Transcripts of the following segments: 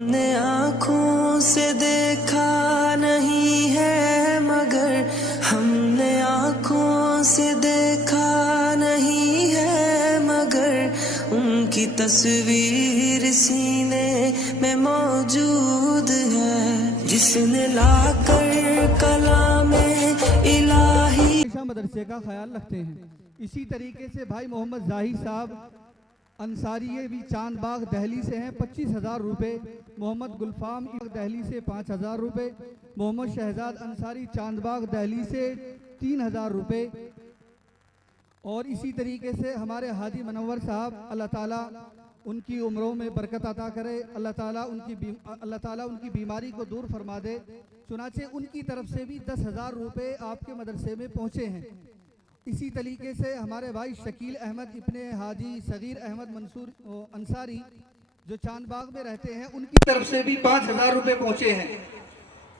نے آنکھوں سے دیکھا نہیں ہے مگر ہم نے آنکھوں سے دیکھا نہیں ہے مگر ان کی تصویر سینے میں موجود ہے جس نے لا کر کلام الہی مدرسے کا خیال رکھتے ہیں۔ اسی طریقے سے بھائی محمد زاہد صاحب انصاری یہ بھی چاند باغ دہلی سے ہیں، 25,000 روپے۔ محمد گلفام دہلی سے 5,000 روپے۔ محمد شہزاد انصاری چاند باغ دہلی سے 3,000 روپے۔ اور اسی طریقے سے ہمارے حاجی منور صاحب، اللہ تعالیٰ ان کی عمروں میں برکت عطا کرے، اللہ تعالیٰ ان کی بیماری کو دور فرما دے۔ چنانچہ ان کی طرف سے بھی 10,000 روپے آپ کے مدرسے میں پہنچے ہیں۔ اسی طریقے سے ہمارے بھائی شکیل احمد ابن حاجی صغیر احمد منصور انصاری جو چاند باغ میں رہتے ہیں، ان کی طرف سے بھی 5,000 روپے پہنچے ہیں۔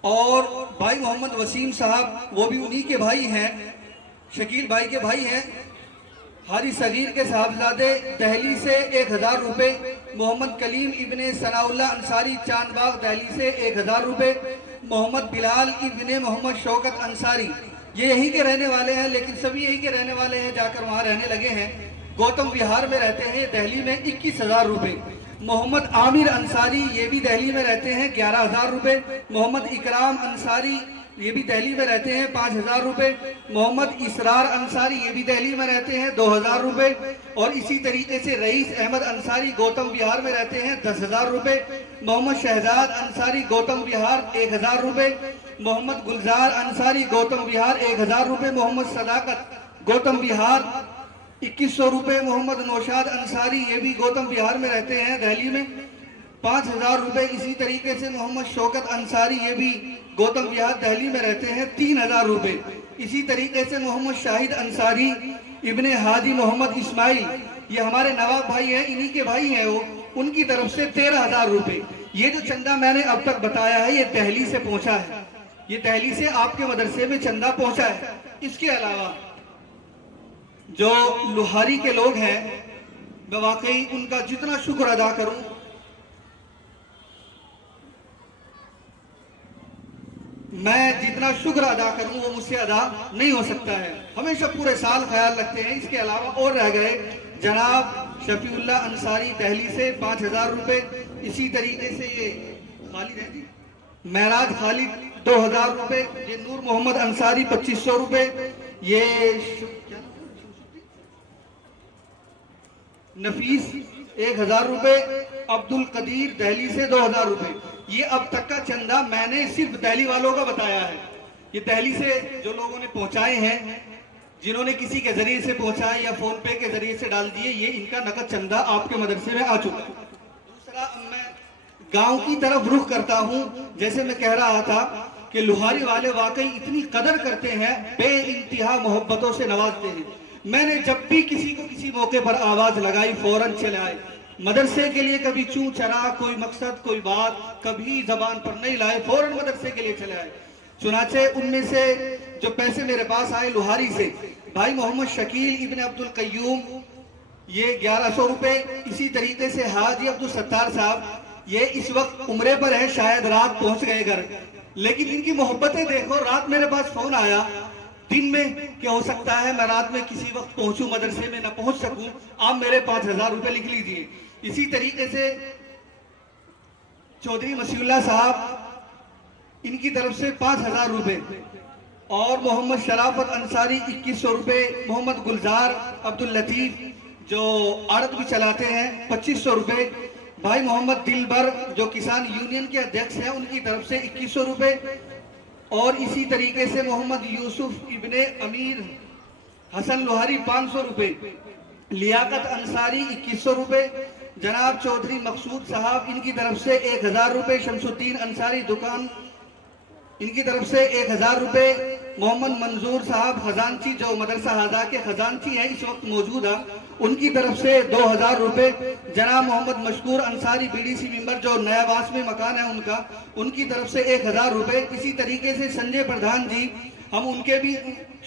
اور بھائی محمد وسیم صاحب، وہ بھی انہی کے بھائی ہیں، شکیل بھائی کے بھائی ہیں، حاجی صغیر کے صاحبزادے، دہلی سے 1,000 روپے۔ محمد کلیم ابن ثناء اللہ انصاری چاند باغ دہلی سے 1,000 روپے۔ محمد بلال ابن محمد شوکت انصاری، یہ یہیں کے رہنے والے ہیں، لیکن سبھی یہیں کے رہنے والے ہیں، جا کر وہاں رہنے لگے ہیں، گوتم وہار میں رہتے ہیں، دہلی میں 21,000 روپے۔ محمد عامر انصاری، یہ بھی دہلی میں رہتے ہیں، 11,000 روپے۔ محمد اکرام انصاری، یہ بھی دہلی میں رہتے ہیں، 5,000 روپے۔ محمد اسرار انصاری، یہ بھی دہلی میں رہتے ہیں، 2,000 روپے۔ اور اسی طریقے سے رئیس احمد انصاری گوتم وہار میں رہتے ہیں، 10,000 روپے۔ محمد شہزاد انصاری گوتم وہار 1,000 روپے۔ محمد گلزار انصاری گوتم وہار 1,000 روپے۔ محمد صداقت گوتم وہار 2,100 روپے۔ محمد نوشاد انصاری، یہ بھی گوتم وہار میں رہتے ہیں، دہلی میں، 5,000 روپے۔ اسی طریقے سے محمد شوکت انصاری، یہ بھی گوتم وہار دہلی میں رہتے ہیں، 3,000 روپے۔ اسی طریقے سے محمد شاہد انصاری ابن حاجی محمد اسماعیل، یہ ہمارے نواب بھائی ہیں، انہی کے بھائی ہیں وہ، ان کی طرف سے 13,000 روپے۔ یہ جو چندہ میں نے اب تک بتایا ہے، یہ دہلی سے پہنچا ہے، یہ دہلی سے آپ کے مدرسے میں چندہ پہنچا ہے۔ اس کے علاوہ جو لوہاری کے لوگ ہیں، میں واقعی ان کا جتنا شکر ادا کروں، میں جتنا شکر ادا کروں وہ مجھ سے ادا نہیں ہو سکتا ہے، ہمیشہ پورے سال خیال رکھتے ہیں۔ اس کے علاوہ اور رہ گئے جناب شفیع اللہ انصاری دہلی سے 5,000 روپے۔ اسی طریقے سے یہ خالد ہے جی، معراج خالد 2,000 روپے۔ یہ نور محمد انصاری 2,500 روپے۔ یہ نفیس 1,000 روپے۔ عبد القدیر دہلی سے 2,000 روپے۔ یہ اب تک کا چندہ میں نے صرف دہلی والوں کا بتایا ہے، یہ دہلی سے جو لوگوں نے پہنچائے ہیں، جنہوں نے کسی کے ذریعے سے پہنچائے یا فون پے کے ذریعے سے ڈال دیے، یہ ان کا نقد چندہ آپ کے مدرسے میں آ چکا ہے۔ دوسرا، میں گاؤں کی طرف رخ کرتا ہوں۔ جیسے میں کہہ رہا تھا کہ لوہاری والے واقعی اتنی قدر کرتے ہیں، بے انتہا محبتوں سے نوازتے ہیں۔ میں نے جب بھی کسی کو کسی موقع پر آواز لگائی، فوراً چلے آئے مدرسے کے لیے، کبھی چوں چرا، کوئی مقصد، کوئی بات کبھی زبان پر نہیں لائے، فوراً مدرسے کے لیے چلے آئے۔ چنانچہ ان میں سے جو پیسے میرے پاس آئے لوہاری سے، بھائی محمد شکیل ابن عبد القیوم، یہ 1,100 روپے۔ اسی طریقے سے حاجی عبدالستار صاحب، یہ اس وقت عمرے پر ہیں، شاید رات پہنچ گئے گھر، لیکن ان کی محبتیں دیکھو۔ رات میرے پاس فون آیا، دن میں کہ ہو سکتا ہے میں رات میں کسی وقت پہنچوں مدرسے میں، نہ پہنچ سکوں، آپ میرے 5,000 روپے لکھ لیجئے۔ اسی طریقے سے چودھری مسیح اللہ صاحب، ان کی طرف سے 5,000 روپے۔ اور محمد شرافت انصاری 2,100 روپے۔ محمد گلزار عبداللطیف جو آڑت بھی چلاتے ہیں، 2,500 روپے۔ بھائی محمد دلبر جو کسان یونین کے ادھیکس ہیں، ان کی طرف سے 2,100 روپے۔ اور اسی طریقے سے محمد یوسف ابن امیر حسن لوہاری 500 روپے۔ لیاقت انصاری 2,100 روپے۔ جناب چودھری مقصود صاحب، ان کی طرف سے 1,000 روپے۔ شمس الدین انصاری دکان، ان کی طرف سے 1,000 روپے۔ محمد منظور صاحب خزانچی جو مدرسہ ہادہ کے خزانچی ہیں، اس وقت موجودہ، ان کی طرف سے 2,000 روپے۔ جناب محمد مشکور انصاری BDC ممبر جو نیا باس میں مکان ہے ان کا، ان کی طرف سے 1,000 روپے۔ اسی طریقے سے سنجے پردھان جی ہم ان کے بھی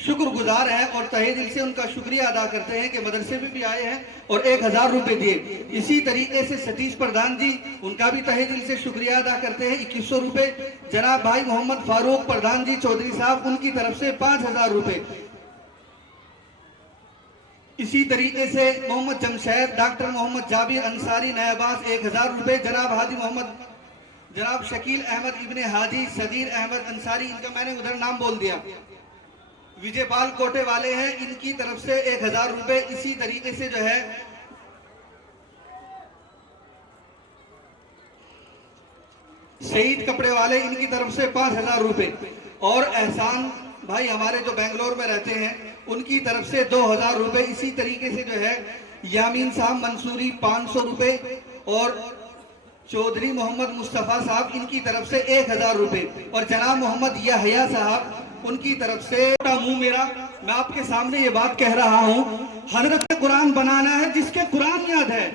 شکر گزار ہیں اور تہہ دل سے ان کا شکریہ ادا کرتے ہیں کہ مدرسے میں بھی آئے ہیں اور 1000 روپے دیے۔ اسی طریقے سے ستیش پردھان جی، ان کا بھی تہہ دل سے شکریہ ادا کرتے ہیں، 2100 روپے۔ جناب بھائی محمد فاروق پردھان جی چودھری صاحب، ان کی طرف سے 5000 روپے۔ اسی طریقے سے محمد جمشید، ڈاکٹر محمد جابر انصاری نیاباز 1000 روپے۔ جناب شکیل احمد ابن حاجی صغیر احمد انصاری، ان کا میں نے ادھر نام بول دیا، وجے پال کوٹے والے ہیں، ان کی طرف سے 1000 روپے۔ اسی طریقے سے جو ہے سعید کپڑے والے، ان کی طرف سے 5000 روپے۔ اور احسان بھائی ہمارے جو بنگلور میں رہتے ہیں، ان کی طرف سے 2000 روپے۔ اسی طریقے سے جو ہے یامین صاحب منصوری 500 روپے اور چودھری محمد مصطفیٰ صاحب، ان کی طرف سے 1000 روپے۔ اور جناب محمد یحییٰ صاحب، ان کی طرف سے منہ میرا، میں آپ کے سامنے یہ بات کہہ رہا ہوں، حضرت قرآن بنانا ہے جس کے قرآن یاد ہے،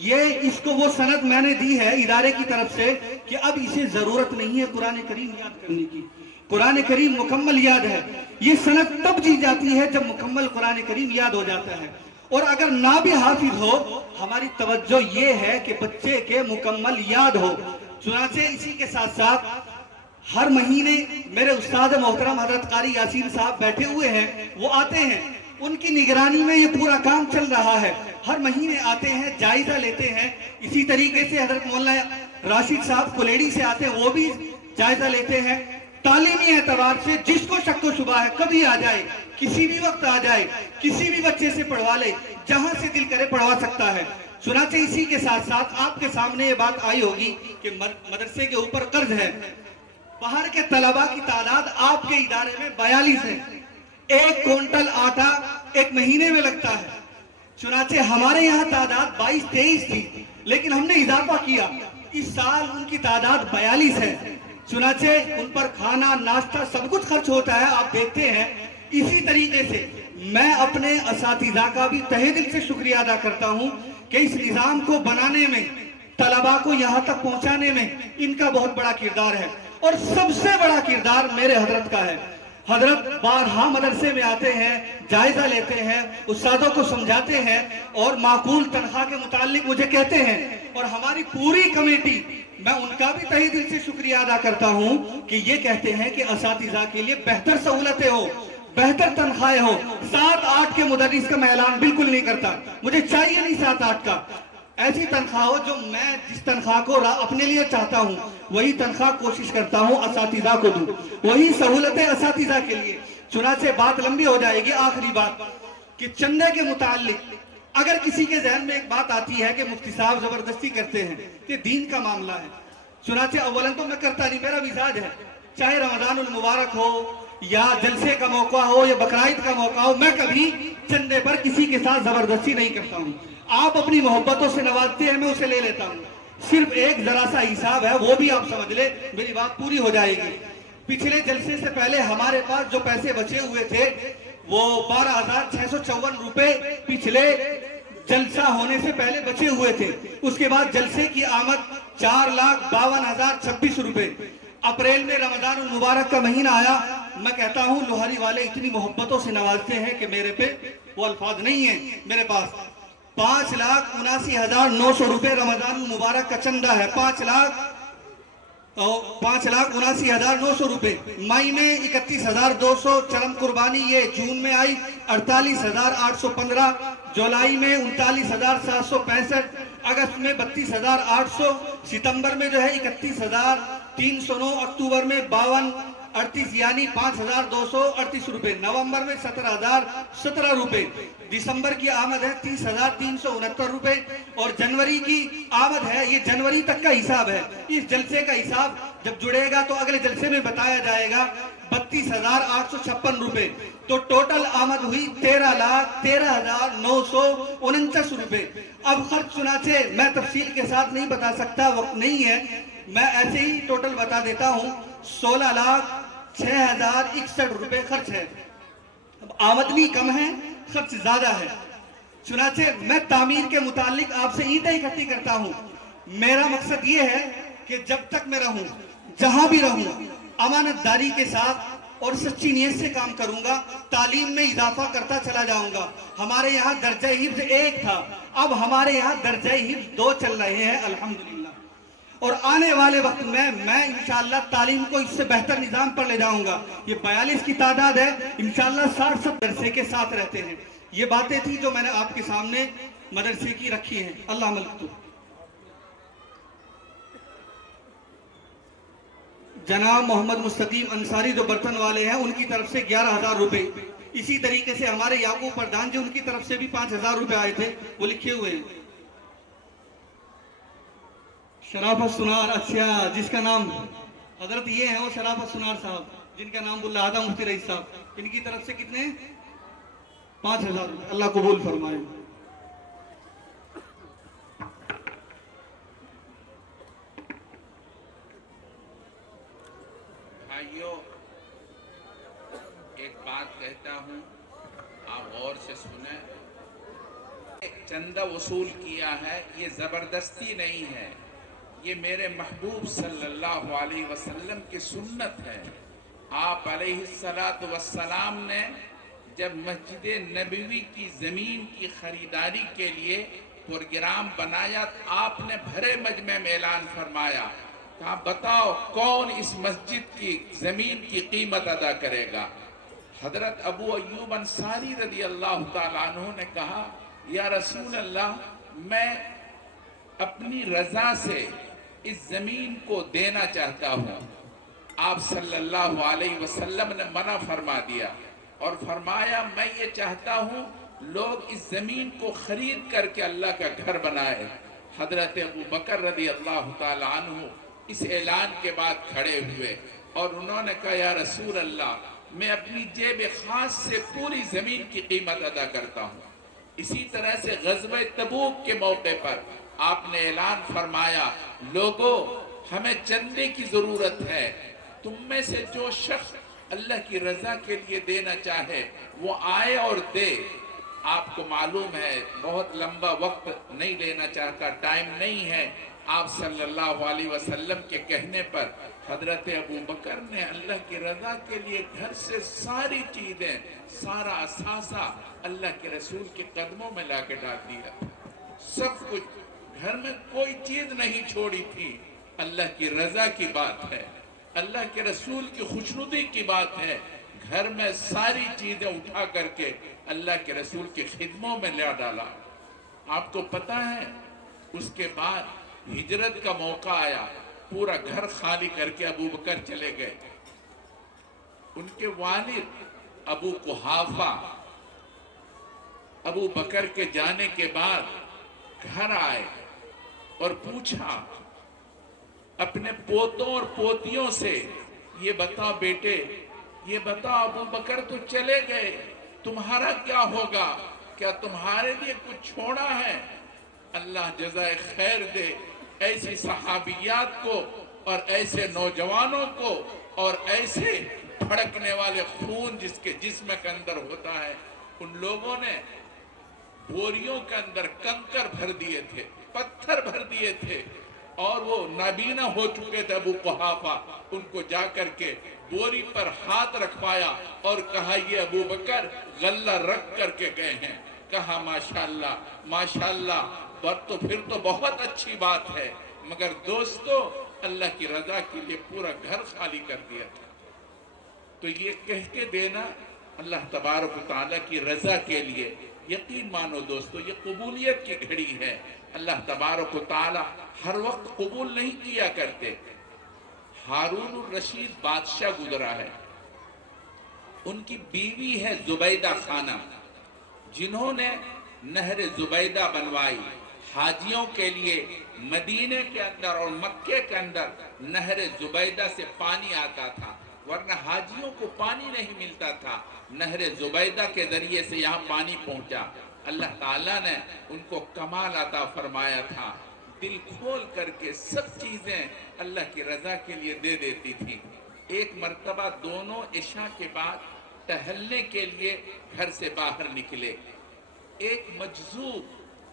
یہ اس کو وہ سند میں نے دی ہے ادارے کی طرف سے کہ اب اسے ضرورت نہیں ہے قرآن کریم یاد کرنے کی، قرآن کریم مکمل یاد ہے۔ یہ سند تب دی جاتی ہے جب مکمل قرآن کریم یاد ہو جاتا ہے، اور اگر نہ بھی حافظ ہو، ہماری توجہ یہ ہے کہ بچے کے مکمل یاد ہو۔ چنانچہ اسی کے ساتھ ساتھ ہر مہینے میرے استاد محترم حضرت قاری یاسین صاحب بیٹھے ہوئے ہیں، وہ آتے ہیں، ان کی نگرانی میں یہ پورا کام چل رہا ہے، ہر مہینے آتے ہیں، جائزہ لیتے ہیں۔ اسی طریقے سے حضرت مولانا راشد صاحب کولیڈی سے آتے ہیں، وہ بھی جائزہ لیتے ہیں۔ تعلیمی اعتبار سے جس کو شک و شبہ ہے کبھی آ جائے، کسی بھی وقت آ جائے، کسی بھی بچے سے پڑھوا لے، جہاں سے دل کرے پڑھوا سکتا ہے۔ چنانچہ اسی کے ساتھ ساتھ آپ کے سامنے یہ بات آئی ہوگی کہ مدرسے کے اوپر قرض ہے۔ باہر کے طلباء کی تعداد آپ کے ادارے میں 42 ہے، 1 کوئنٹل آٹا ایک مہینے میں لگتا ہے۔ چنانچہ ہمارے یہاں تعداد 22-23 تھی، لیکن ہم نے اضافہ کیا، اس سال ان کی تعداد 42 ہے۔ چنانچہ ان پر کھانا ناشتہ سب کچھ خرچ ہوتا ہے، آپ دیکھتے ہیں۔ اسی طریقے سے میں اپنے اساتذہ کا بھی تہہ دل سے شکریہ ادا کرتا ہوں کہ اس نظام کو بنانے میں، طلباء کو یہاں تک پہنچانے میں ان کا بہت بڑا کردار ہے، اور سب سے بڑا کردار میرے حضرت کا ہے۔ حضرت بارہا مدرسے میں آتے ہیں، جائزہ لیتے ہیں، استادوں کو سمجھاتے ہیں اور معقول تنخواہ کے متعلق مجھے کہتے ہیں، اور ہماری پوری کمیٹی، میں ان کا بھی تہہ دل سے شکریہ ادا کرتا ہوں کہ یہ کہتے ہیں کہ اساتذہ کے لیے بہتر سہولتیں ہو، بہتر تنخواہیں ہو۔ 7-8 کے مدرس کا میں اعلان بالکل نہیں کرتا، مجھے چاہیے نہیں 7-8 کا، ایسی تنخواہ ہو جو میں جس تنخواہ کو اپنے لیے چاہتا ہوں وہی تنخواہ کوشش کرتا ہوں اساتذہ کو دوں، وہی سہولتیں اساتذہ کے لیے۔ چنانچہ بات لمبی ہو جائے گی، آخری بات کہ چندے کے متعلق اگر کسی کے ذہن میں ایک بات آتی ہے کہ مفتی صاحب زبردستی کرتے ہیں، یہ دین کا معاملہ ہے۔ چنانچہ اولاً تو میں کرتا نہیں، میرا مزاج ہے، چاہے رمضان المبارک ہو یا جلسے کا موقع ہو یا بقرعید کا موقع ہو، میں کبھی چندے پر کسی کے ساتھ زبردستی نہیں کرتا ہوں۔ آپ اپنی محبتوں سے نوازتے ہیں، میں اسے لے لیتا ہوں، صرف ایک ذرا سا حساب ہے، وہ بھی آپ سمجھ لے، میری بات پوری ہو جائے گی۔ پچھلے جلسے سے پہلے ہمارے پاس جو پیسے بچے ہوئے تھے وہ 12,654 روپے پچھلے جلسہ ہونے سے پہلے بچے ہوئے تھے۔ اس کے بعد جلسے کی آمد 4,52,026 روپے۔ اپریل میں رمضان المبارک کا مہینہ آیا، میں کہتا ہوں لوہاری والے اتنی محبتوں سے نوازتے ہیں کہ میرے پہ وہ الفاظ نہیں ہیں میرے پاس۔ 5,79,000 روپے رمضان المبارک کا چندہ ہے، 5,79,000 روپے۔ مئی میں 31,200 چرم قربانی، یہ جون میں آئی 48,815، جولائی میں 39,765، اگست میں 32,800، ستمبر میں جو ہے 31,309، اکتوبر میں 52,38 یعنی 5,238 روپے، نومبر میں 17,017 روپے، دسمبر کی آمد ہے 30,369 روپے، اور جنوری کی آمد ہے، یہ جنوری تک کا حساب ہے، اس جلسے کا حساب جب جڑے گا تو اگلے جلسے میں بتایا جائے گا، 32,856 روپے۔ تو ٹوٹل آمد ہوئی 13,13,949 روپے۔ اب خرچ چنانچہ میں تفصیل کے ساتھ نہیں بتا سکتا، وقت نہیں ہے، میں ایسے ہی ٹوٹل بتا دیتا ہوں، 16,06,061 روپے خرچ ہے۔ اب آمدنی کم ہے، خرچ زیادہ ہے۔ چنانچہ میں تعمیر کے متعلق آپ سے اینٹیں اکٹھی کرتا ہوں، میرا مقصد یہ ہے کہ جب تک میں رہوں، جہاں بھی رہوں، امانت داری کے ساتھ اور سچی نیت سے کام کروں گا، تعلیم میں اضافہ کرتا چلا جاؤں گا۔ ہمارے یہاں درجہ حفظ 1 تھا، اب ہمارے یہاں درجہ حفظ 2 چل رہے ہیں الحمدللہ، اور آنے والے وقت میں انشاءاللہ تعلیم کو اس سے بہتر نظام پر لے جاؤں گا۔ یہ 42 کی تعداد ہے، انشاءاللہ 60 درسے کے ساتھ رہتے ہیں۔ یہ باتیں تھی جو میں نے آپ کے سامنے مدرسے کی رکھی ہیں۔ اللہ ملکتو۔ جناب محمد مستقیم انصاری جو برتن والے ہیں، ان کی طرف سے 11,000 روپے۔ اسی طریقے سے ہمارے یعقوب پردھان جی، ان کی طرف سے بھی 5,000 روپے آئے تھے، وہ لکھے ہوئے ہیں۔ شرافت سنار، اچھا، جس کا نام حضرت یہ ہے وہ شرافت سنار صاحب، جن کا نام بول رہا تھا مفتی رئیس صاحب، ان کی طرف سے کتنے؟ 5,000 روپے۔ اللہ قبول فرمائے۔ بھائیو، ایک بات کہتا ہوں، آپ غور سے سنیں۔ چندہ وصول کیا ہے، یہ زبردستی نہیں ہے، یہ میرے محبوب صلی اللہ علیہ وسلم کی سنت ہے۔ آپ علیہ السلام نے جب مسجد نبوی کی زمین کی خریداری کے لیے پروگرام بنایا، آپ نے بھرے مجمع میں اعلان فرمایا، کہا بتاؤ کون اس مسجد کی زمین کی قیمت ادا کرے گا؟ حضرت ابو ایوب انصاری رضی اللہ تعالیٰ عنہ نے کہا، یا رسول اللہ، میں اپنی رضا سے اس زمین کو دینا چاہتا ہوں۔ آپ صلی اللہ علیہ وسلم نے منع فرما دیا اور فرمایا، میں یہ چاہتا ہوں لوگ اس زمین کو خرید کر کے اللہ کا گھر بنائے۔ حضرت ابو بکر رضی اللہ تعالی عنہ اس اعلان کے بعد کھڑے ہوئے اور انہوں نے کہا، یا رسول اللہ، میں اپنی جیب خاص سے پوری زمین کی قیمت ادا کرتا ہوں۔ اسی طرح سے غزوہ تبوک کے موقع پر آپ نے اعلان فرمایا، لوگوں، ہمیں چندے کی ضرورت ہے، تم میں سے جو شخص اللہ کی رضا کے لیے دینا چاہے وہ آئے اور دے۔ آپ کو معلوم ہے بہت لمبا وقت نہیں لینا چاہتا، ٹائم نہیں ہے۔ آپ صلی اللہ علیہ وسلم کے کہنے پر حضرت ابو بکر نے اللہ کی رضا کے لیے گھر سے ساری چیزیں، سارا اثاثہ اللہ کے رسول کے قدموں میں لا کے ڈال دیا۔ سب کچھ، گھر میں کوئی چیز نہیں چھوڑی تھی۔ اللہ کی رضا کی بات ہے، اللہ کے رسول کی خوشنودی کی بات ہے۔ گھر میں ساری چیزیں اٹھا کر کے اللہ کے رسول کی خدموں میں لے ڈالا۔ آپ کو پتہ ہے اس کے بعد ہجرت کا موقع آیا، پورا گھر خالی کر کے ابو بکر چلے گئے۔ ان کے والد ابو قحافہ ابو بکر کے جانے کے بعد گھر آئے اور پوچھا اپنے پوتوں اور پوتیوں سے، یہ بتا بیٹے، یہ بتا ابو بکر تو چلے گئے، تمہارا کیا ہوگا؟ کیا تمہارے لیے کچھ چھوڑا ہے؟ اللہ جزائے خیر دے ایسی صحابیات کو اور ایسے نوجوانوں کو اور ایسے بھڑکنے والے خون جس کے جسم کے اندر ہوتا ہے۔ ان لوگوں نے بوریوں کے اندر کنکر بھر دیے تھے، پتھر بھر دیے تھے، اور وہ نابینا ہو چکے تھے ابو قحافہ۔ ان کو جا کر کے بوری پر ہاتھ رکھوایا اور کہا، یہ ابو بکر غلہ رکھ کر کے گئے ہیں۔ کہا ماشاءاللہ ماشاءاللہ، تو پھر تو بہت اچھی بات ہے، مگر دوستو اللہ کی رضا کے لیے پورا گھر خالی کر دیا تھا۔ تو یہ کہہ کے دینا اللہ تبارک و تعالیٰ کی رضا کے لیے، یقین مانو دوستو یہ قبولیت کی گھڑی ہے۔ اللہ تبارک و تعالیٰ ہر وقت قبول نہیں کیا کرتے۔ ہارون الرشید بادشاہ گزرا ہے، ان کی بیوی ہے زبیدہ خانہ، جنہوں نے نہر زبیدہ بنوائی۔ حاجیوں کے لیے مدینے کے اندر اور مکے کے اندر نہر زبیدہ سے پانی آتا تھا، ورنہ حاجیوں کو پانی نہیں ملتا تھا۔ نہر زبیدہ کے ذریعے سے یہاں پانی پہنچا۔ اللہ تعالیٰ نے ان کو کمال عطا فرمایا تھا، دل کھول کر کے سب چیزیں اللہ کی رضا کے لیے دے دیتی تھی۔ ایک مرتبہ دونوں عشاء کے بعد ٹہلنے کے لیے گھر سے باہر نکلے۔ ایک مجذوب،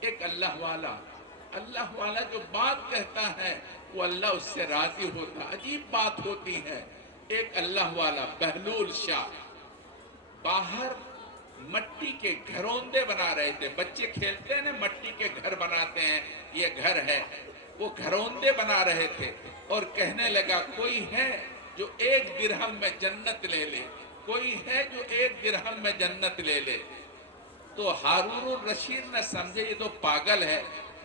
ایک اللہ والا جو بات کہتا ہے وہ اللہ اس سے راضی ہوتا۔ عجیب بات ہوتی ہے، ایک اللہ والا بہلول شاہ باہر مٹی کے گھروندے بنا رہے تھے. بچے کھیلتے ہیں نا, مٹی کے گھر بناتے ہیں, یہ گھر ہے. وہ گھروندے بنا رہے تھے اور کہنے لگا کوئی ہے جو 1 درہم میں جنت لے لے, کوئی ہے جو 1 درہم میں جنت لے لے. تو ہارون الرشید نے سمجھے یہ تو پاگل ہے,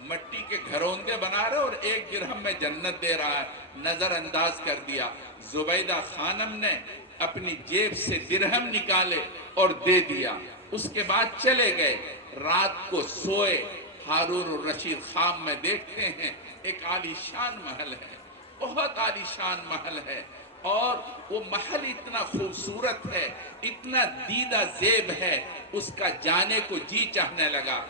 مٹی کے گھروندے بنا رہے اور 1 درہم میں جنت دے رہا ہے. نظر انداز کر دیا. زبیدہ خانم نے اپنی جیب سے درہم نکالے اور دے دیا. اس کے بعد چلے گئے. رات کو سوئے. ہارون الرشید خواب میں دیکھتے ہیں ایک عالیشان محل ہے, بہت عالیشان محل ہے, اور وہ محل اتنا خوبصورت ہے, اتنا دیدہ زیب ہے, اس کا جانے کو جی چاہنے لگا.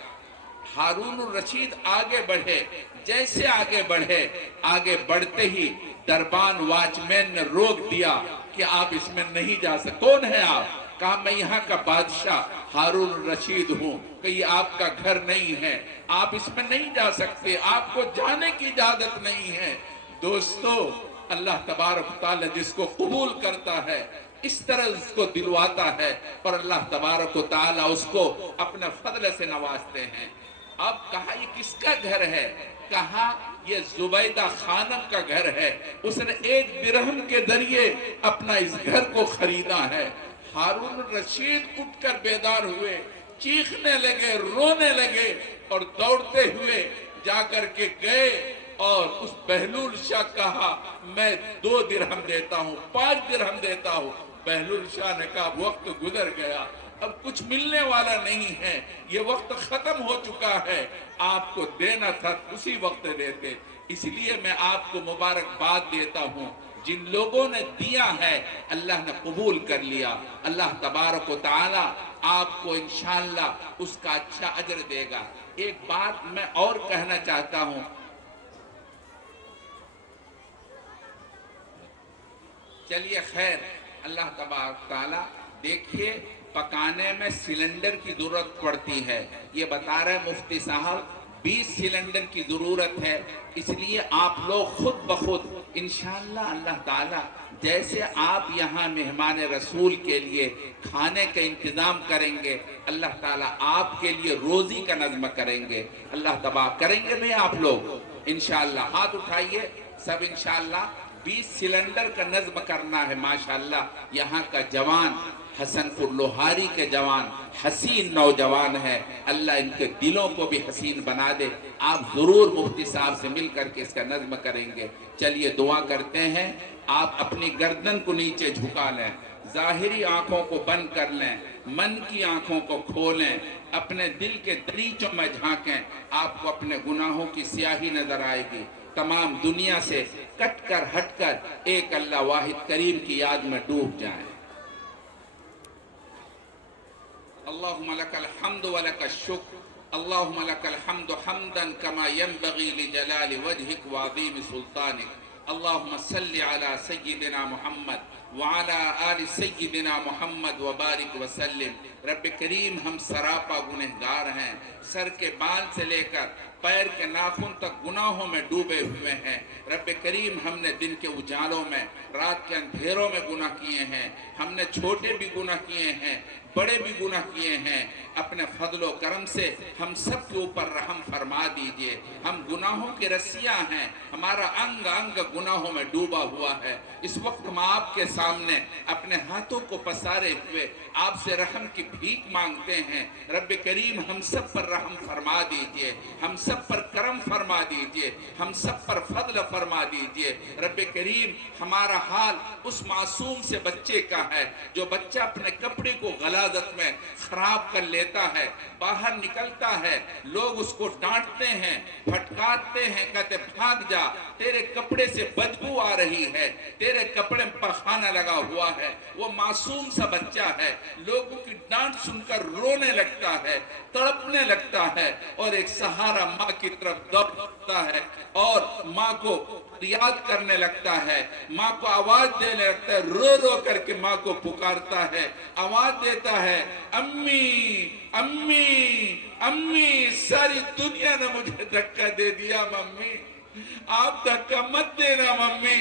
ہارون الرشید آگے بڑھے. جیسے آگے بڑھے, آگے بڑھتے ہی دربان واچ مین نے روک دیا کہ آپ اس میں نہیں جا سکتے. کون ہے آپ؟ کہا میں یہاں کا بادشاہ ہارون الرشید ہوں. کہ یہ آپ کا گھر نہیں ہے, آپ اس میں نہیں جا سکتے, آپ کو جانے کی اجازت نہیں ہے. دوستو, اللہ تبارک و تعالی جس کو قبول کرتا ہے اس طرح اس کو دلواتا ہے, اور اللہ تبارک و تعالی اس کو اپنے فضل سے نوازتے ہیں. اب کہا یہ کس کا گھر ہے؟ کہا یہ زبیدہ خانم کا گھر ہے, اس نے 1 درہم کے ذریعے اپنا اس گھر کو خریدا ہے. ہارون الرشید اٹھ کر بیدار ہوئے, چیخنے لگے, رونے لگے, اور دوڑتے ہوئے جا کر کے گئے اور اس بہلول شاہ کہا میں 2 درہم دیتا ہوں, 5 درہم دیتا ہوں. بہلول شاہ نے کہا وقت گزر گیا, اب کچھ ملنے والا نہیں ہے, یہ وقت ختم ہو چکا ہے, آپ کو دینا تھا اسی وقت دیتے. اس لیے میں آپ کو مبارکباد دیتا ہوں. جن لوگوں نے دیا ہے اللہ نے قبول کر لیا. اللہ تبارک و تعالی آپ کو انشاءاللہ اس کا اچھا اجر دے گا. ایک بات میں اور کہنا چاہتا ہوں. چلیے خیر, اللہ تبارک تعالی دیکھیے پکانے میں سلنڈر کی ضرورت پڑتی ہے. یہ بتا رہے مفتی صاحب 20 سلنڈر کی ضرورت ہے. اس لیے آپ لوگ خود بخود انشاءاللہ اللہ تعالی جیسے آپ یہاں مہمان رسول کے لیے کھانے کا انتظام کریں گے, اللہ تعالی آپ کے لیے روزی کا نظم کریں گے. اللہ تبارک کریں گے نہیں آپ لوگ انشاءاللہ؟ ہاتھ اٹھائیے سب انشاءاللہ. 20 سلنڈر کا نظم کرنا ہے. ماشاءاللہ یہاں کا جوان حسن پور لوہاری کے جوان حسین نوجوان ہے, اللہ ان کے دلوں کو بھی حسین بنا دے. آپ ضرور مفتی صاحب سے مل کر کے اس کا نظم کریں گے. چلیے دعا کرتے ہیں. آپ اپنی گردن کو نیچے جھکا لیں, ظاہری آنکھوں کو بند کر لیں, من کی آنکھوں کو کھولیں, اپنے دل کے دریچوں میں جھانکیں. آپ کو اپنے گناہوں کی سیاہی نظر آئے گی. تمام دنیا سے کٹ کر ہٹ کر ایک اللہ واحد کریم کی یاد میں ڈوب جائیں. اللہم لک الحمد و لک الشکر, اللہم لک الحمد حمدا کما ینبغی لجلال وجہک وعظیم سلطانک. اللہم صلی علی سیدنا محمد وعلی آل سیدنا محمد وبارک وسلم. رب کریم ہم سراپا گنہگار ہیں, سر کے بال سے لے کر پیر کے ناخن تک گناہوں میں ڈوبے ہوئے ہیں. رب کریم ہم نے دن کے اجالوں میں, رات کے اندھیروں میں گناہ کیے ہیں. ہم نے چھوٹے بھی گناہ کیے ہیں, بڑے بھی گناہ کیے ہیں. اپنے فضل و کرم سے ہم سب کے اوپر رحم فرما دیجئے. ہم گناہوں کی رسیاں ہیں, ہمارا انگ انگ گناہوں میں ڈوبا ہوا ہے. اس وقت ہم آپ کے سامنے اپنے ہاتھوں کو پسارے ہوئے آپ سے رحم کی بھیک مانگتے ہیں. رب کریم ہم سب پر رحم فرما دیجئے, ہم سب پر کرم فرما دیجئے, ہم سب پر فضل فرما دیجئے. رب کریم ہمارا حال اس معصوم سے بچے کا ہے جو بچہ اپنے کپڑے کو غلاظت میں خراب کر لیتا ہے, باہر نکلتا ہے, لوگ اس کو ڈانٹتے ہیں, پھٹکارتے ہیں, کہتے بھاگ جا, تیرے کپڑے سے بدبو آ رہی ہے, تیرے کپڑے میں پخانہ لگا ہوا ہے. وہ معصوم سا بچہ ہے, لوگوں کی ڈانٹ سن کر رونے لگتا ہے, تڑپنے لگتا ہے, اور ایک سہارا ماں کی طرف دوڑتا ہے اور ماں کو یاد کرنے لگتا ہے, ماں کو آواز دینے لگتا ہے, رو رو کر کے ماں کو پکارتا ہے, آواز دیتا ہے امی امی امی. ساری دنیا نے مجھے دھکا دے دیا ممی, آپ دھکا مت دینا ممی,